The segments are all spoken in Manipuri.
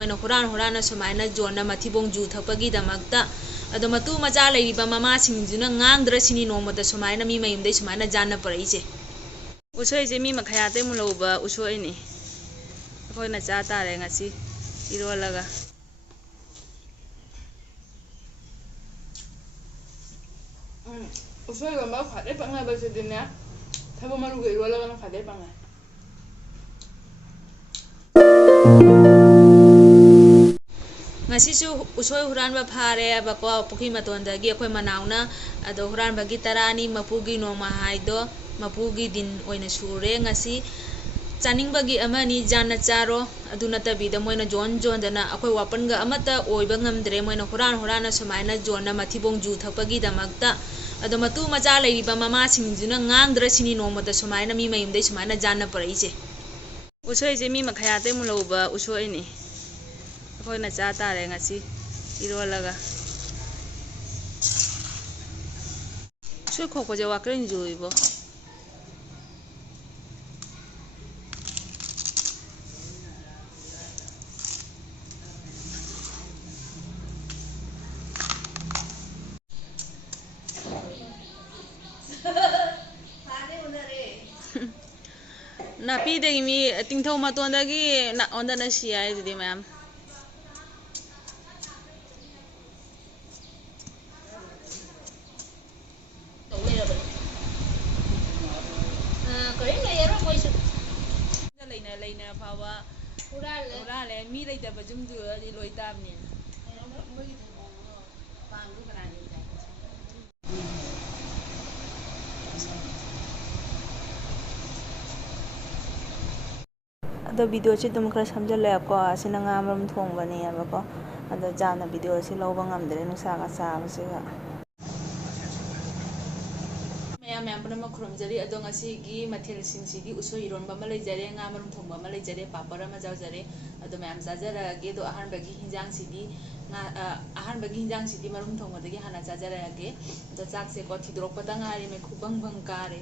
ꯃꯣꯏꯅ ꯍꯨꯔꯥꯟ ꯁꯨꯃꯥꯏꯅ ꯖꯣꯟꯅ ꯃꯊꯤꯕꯣꯡ ꯖꯨ ꯊꯛꯄꯒꯤꯗꯃꯛꯇ ꯑꯗꯣ ꯃꯇꯨ ꯃꯆꯥ ꯂꯩꯔꯤꯕ ꯃꯃꯥꯁꯤꯡꯁꯤꯅ ꯉꯥꯡꯗ꯭ꯔꯁꯤꯅꯤ ꯅꯣꯡꯃꯗ ꯁꯨꯃꯥꯏꯅ ꯃꯤ ꯃꯌꯨꯝꯗꯩ ꯁꯨꯃꯥꯏꯅ ꯖꯥꯟꯅ ꯄꯨꯔꯛꯏꯁꯦ ꯎꯁꯣꯏꯁꯦ ꯃꯤ ꯃꯈꯌꯥꯇꯩ ꯂꯧꯕ ꯎꯁꯣꯏꯅꯤ ꯑꯩꯈꯣꯏꯅ ꯆꯥ ꯇꯥꯔꯦ ꯉꯁꯤ ꯏꯔꯣꯜꯂꯒ 우소이가 과대 빵나 버시드냐? 타보마루가 이rol라가는 과대 빵나. ngasisu usoi huranba phare bako pukhi matondagi akhoi manauna ado huranbagi tarani mapugi noma haido mapugi din oina sure ngasi chaningbagi amani janna charo aduna tabida moina jon jon dana akhoi wapanga amata oiba ngamdre moina hurana sumaina jonna mathibong ju thapagi damakta ado matu macha leiriba mama singjuna ngangdra sini nomata sumaina mi mayumdei sumaina janna paraise usoi je mi makhayate muloba usoi ni ꯑꯩꯈꯣꯏꯅ ꯆꯥ ꯇꯥꯔꯦ ꯉꯁꯤ ꯏꯔꯣꯜꯂꯒ ꯎꯁꯣꯏ ꯈꯣꯛꯄꯁꯦ ꯋꯥꯀꯔꯤꯡ ꯖꯨꯏꯕꯣ ꯅꯥꯄꯤꯗꯒꯤ ꯃꯤ ꯇꯤꯡꯊꯧ ꯃꯇꯣꯟꯗꯒꯤ ꯑꯣꯟꯗꯅ ꯁꯤ ꯍꯥꯏꯗꯨꯗꯤ ꯃꯌꯥꯝ ꯂꯩꯅ ꯐꯥꯎꯕ ꯍꯨꯔꯥꯜꯂꯦ ꯃꯤ ꯂꯩꯇꯕ ꯌꯨꯝꯗꯨꯗꯤ ꯂꯣꯏ ꯇꯥꯕꯅꯤ ꯑꯗꯣ ꯚꯤꯗꯤꯑꯣꯁꯤ ꯑꯗꯨꯝ ꯈꯔ ꯁꯝꯖꯜꯂꯛꯑꯦꯀꯣ ꯑꯁꯤꯅ ꯉꯥ ꯃꯔꯨꯝ ꯊꯣꯡꯕꯅꯦꯕꯀꯣ ꯑꯗꯣ ꯖꯥꯟꯅ ꯚꯤꯗꯤꯑꯣꯁꯤ ꯂꯧꯕ ꯉꯝꯗ꯭ꯔꯦ ꯅꯨꯡꯁꯥꯒ ꯁꯥꯕꯁꯤꯒ ꯃꯌꯥꯝ ꯄꯨꯝꯅꯃꯛ ꯈꯨꯔꯨꯝꯖꯔꯤ ꯑꯗꯣ ꯉꯁꯤꯒꯤ ꯃꯊꯦꯜꯁꯤꯡꯁꯤꯗꯤ ꯎꯁꯣꯏ ꯏꯔꯣꯟꯕ ꯑꯃ ꯂꯩꯖꯔꯦ ꯉꯥ ꯃꯔꯨꯝ ꯊꯣꯡꯕ ꯑꯃ ꯂꯩꯖꯔꯦ ꯄꯥꯄꯔ ꯑꯃ ꯌꯥꯎꯖꯔꯦ ꯑꯗꯣ ꯃꯌꯥꯝ ꯆꯥꯖꯔꯛꯑꯒꯦ ꯑꯗꯣ ꯑꯍꯥꯟꯕꯒꯤ ꯍꯤꯟꯖꯥꯡꯁꯤꯗꯤ ꯃꯔꯨꯝ ꯊꯣꯡꯕꯗꯒꯤ ꯍꯥꯟꯅ ꯆꯥꯖꯔꯛꯑꯒꯦ ꯑꯗꯣ ꯆꯥꯛꯁꯦꯀꯣ ꯊꯤꯗꯣꯔꯛꯄꯗ ꯉꯥꯏꯔꯤ ꯃꯩꯈꯨ ꯕꯪ ꯕꯪ ꯀꯥꯔꯦ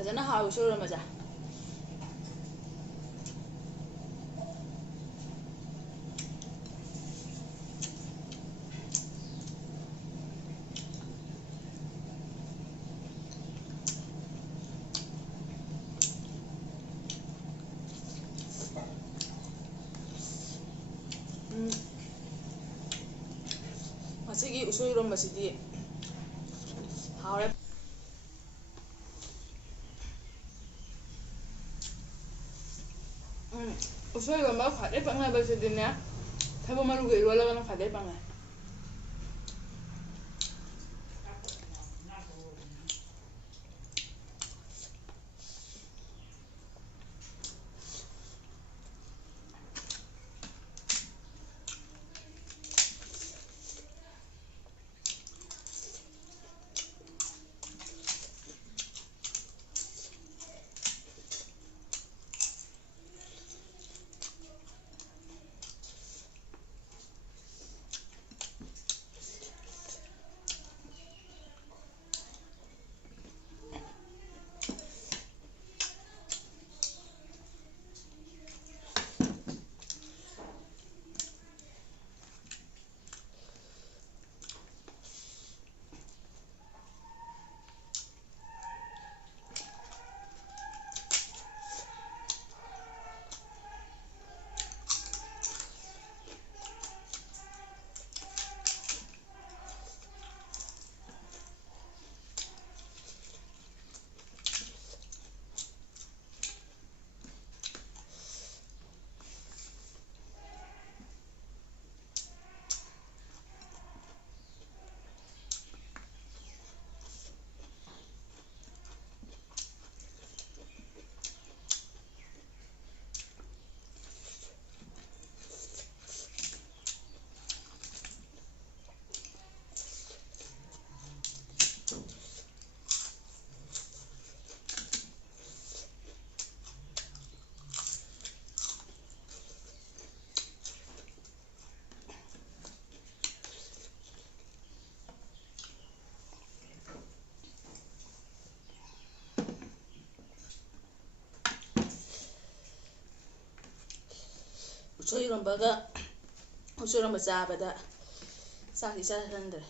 ꯐꯖꯅ ꯍꯥꯎꯏ ꯎꯁꯣꯏ ꯏꯔꯣꯟꯕꯁꯦ ꯉꯁꯤꯒꯤ ꯎꯁꯣꯏ ꯏꯔꯣꯟꯕꯁꯤꯗꯤ ꯍꯥꯎꯔꯦ 우소이가 과대 빵나 버시드냐? 타보마루가 이rol라가는 과대 빵나. 우so이 이romba가 우so이 이romba ꯆꯥꯕꯗ ꯆꯥꯛꯁꯤ ꯆꯥꯁꯟꯗ꯭ꯔꯦ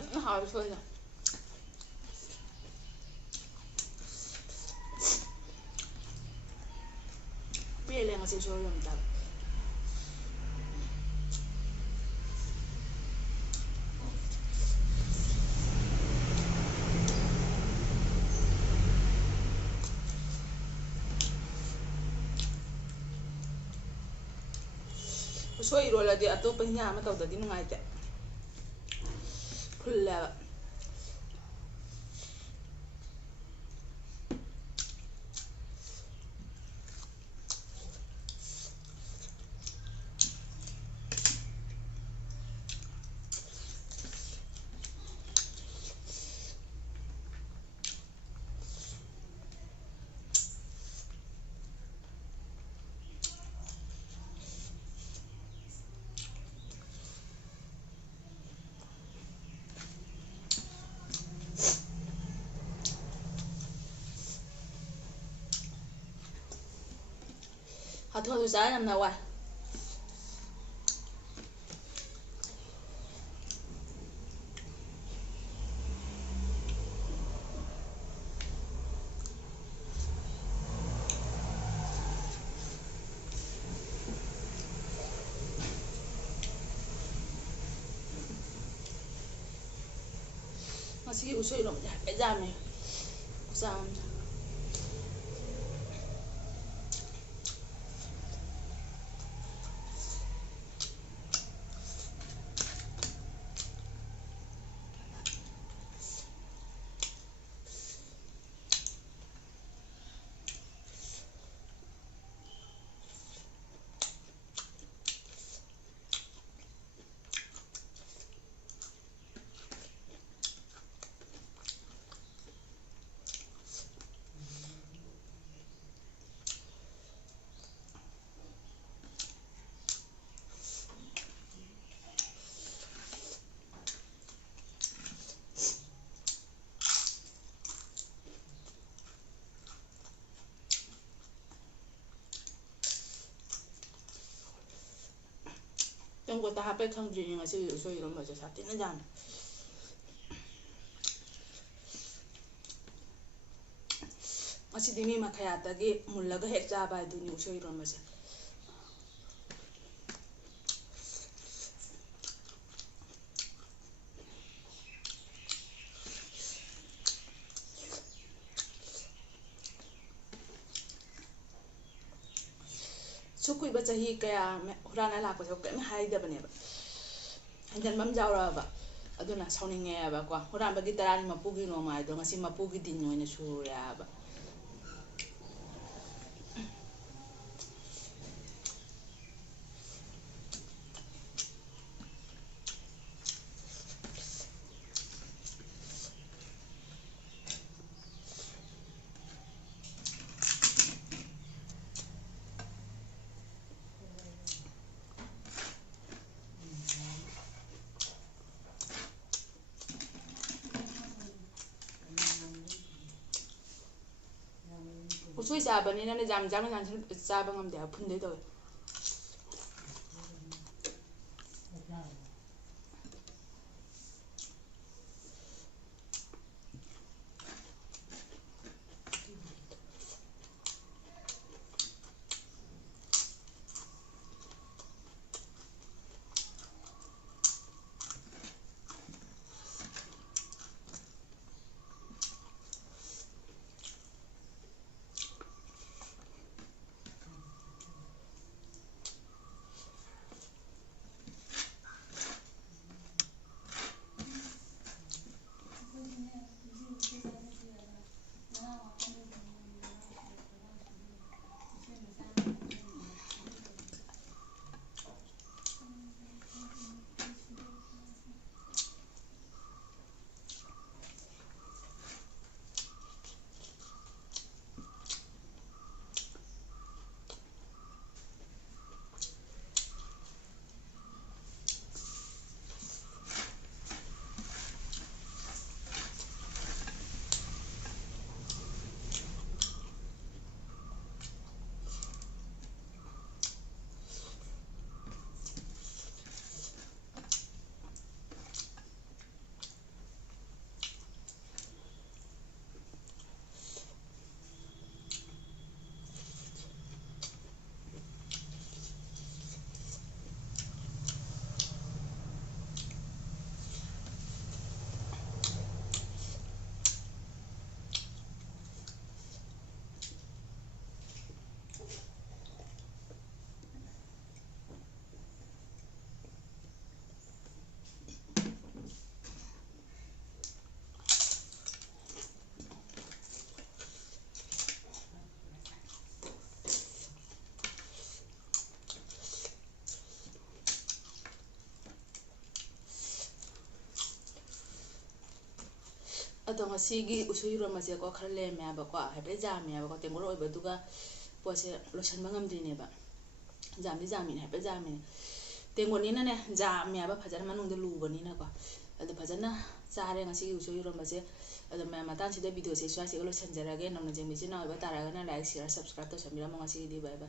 fazla harika ya pele ngasi usoy iromba usoy iroladi atopa hinya ama tawdadi nungaite fullaba hatu hatu sa nam na wa masih usoy iromba jame usam trong cô ta hấp không gì mà sư usoy iromba cho sati na jam masidi mi makayatagi mullaga hek chaba aduni usoy iromba se ꯁꯨꯛ ꯀꯨꯏꯕ ꯆꯍꯤ ꯀꯌꯥ ꯍꯨꯔꯥꯟꯅ ꯂꯥꯛꯄꯁꯦ ꯀꯔꯤꯝ ꯍꯥꯏꯗꯕꯅꯦꯕ ꯍꯦꯟꯖꯟꯕ ꯑꯃ ꯌꯥꯎꯔꯛꯑꯕ ꯑꯗꯨꯅ ꯁꯥꯎꯅꯤꯡꯉꯦꯕꯀꯣ ꯍꯨꯔꯥꯟꯕꯒꯤ ꯇꯔꯥꯅꯤ ꯃꯄꯨꯒꯤ ꯅꯣꯡꯃ ꯍꯥꯏꯗꯣ ꯉꯁꯤ ꯃꯄꯨꯒꯤ ꯗꯤꯟ ꯑꯣꯏꯅ ꯁꯨꯔꯦꯕ ꯎꯁꯣꯏ ꯆꯥꯕꯅꯤꯅꯅꯦ ꯌꯥꯝ ꯆꯥꯕ ꯉꯝꯗꯦ ꯍꯥꯏꯕ ꯐꯨꯟꯗꯩ ꯇꯧꯋꯦ ꯑꯗꯣ ꯉꯁꯤꯒꯤ ꯎꯁꯣꯏ ꯏꯔꯣꯟꯕꯁꯦꯀꯣ ꯈꯔ ꯂꯩꯔꯝꯃꯦꯕꯀꯣ ꯍꯥꯏꯐꯦꯠ ꯌꯥꯝꯃꯦꯕꯀꯣ ꯇꯦꯡꯀꯣꯠ ꯑꯣꯏꯕꯗꯨꯒ ꯄꯣꯠꯁꯦ ꯂꯣꯏꯁꯤꯟꯕ ꯉꯝꯗ꯭ꯔꯤꯅꯦꯕ ꯖꯥꯝꯃꯤꯅꯦ ꯍꯥꯏꯐꯦꯠ ꯖꯥꯝꯃꯤꯅꯦ ꯇꯦꯡꯀꯣꯠꯅꯤꯅꯅꯦ ꯖꯥꯝꯃꯦꯕ ꯐꯖꯅ ꯃꯅꯨꯡꯗ ꯂꯨꯕꯅꯤꯅꯀꯣ ꯑꯗꯣ ꯐꯖꯅ ꯆꯥꯔꯦ ꯉꯁꯤꯒꯤ ꯎꯁꯣꯏ ꯏꯔꯣꯟꯕꯁꯦ ꯑꯗꯣ ꯃꯌꯥꯝ ꯃꯇꯥꯡꯁꯤꯗ ꯚꯤꯗꯤꯑꯣꯁꯦ ꯁ꯭ꯋꯥꯏꯁꯤꯒ ꯂꯣꯏꯁꯤꯟꯖꯔꯒꯦ ꯅꯧꯅ ꯌꯦꯡꯕꯤꯁꯤ ꯏꯆꯤꯟ ꯏꯅꯥꯎ ꯑꯣꯏꯕ ꯇꯥꯔꯒꯅ ꯂꯥꯏꯛ ꯁꯤꯌꯔ ꯁꯕꯁꯀ꯭ꯔꯥꯏꯕ ꯇꯧꯁꯟꯕꯤꯔꯝꯃꯣ ꯉꯁꯤꯒꯤꯗꯤ ꯕꯥꯏ ꯕꯥꯏ